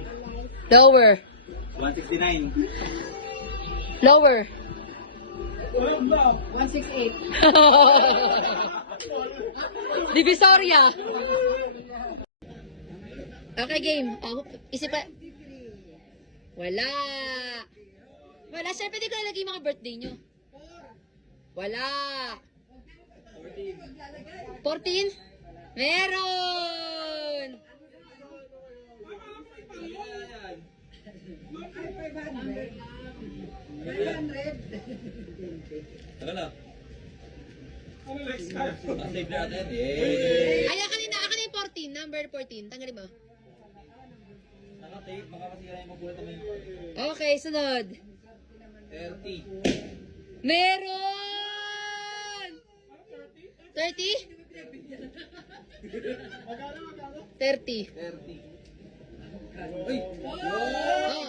160. Lower. 169. Lower. 168. Divisoria. Okay, game. Isip pa. Wala. Wala. Sir, pwede ko nalagay yung mga birthday nyo. Wala. 14? Meron! Tara na. Save natin. Ay, akin yung 14. Number 14. Tanggalin mo. Naka-tape. Baka masira yung magulat naman. Okay, sunod. 30. Meron! 30? 30. 30. Oh.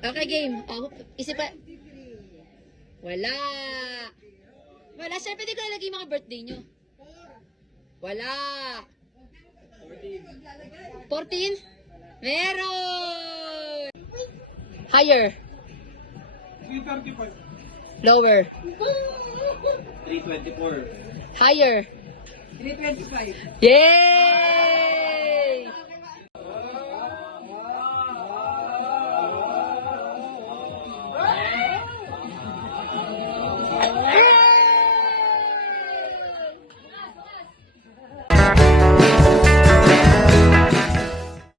Okay, game. Isip pa. Wala. Wala. Sir, pwede ko nalagay yung mga birthday nyo. Wala. 14? Meron! Higher. 335. Lower. 324. Higher. 325. Yay!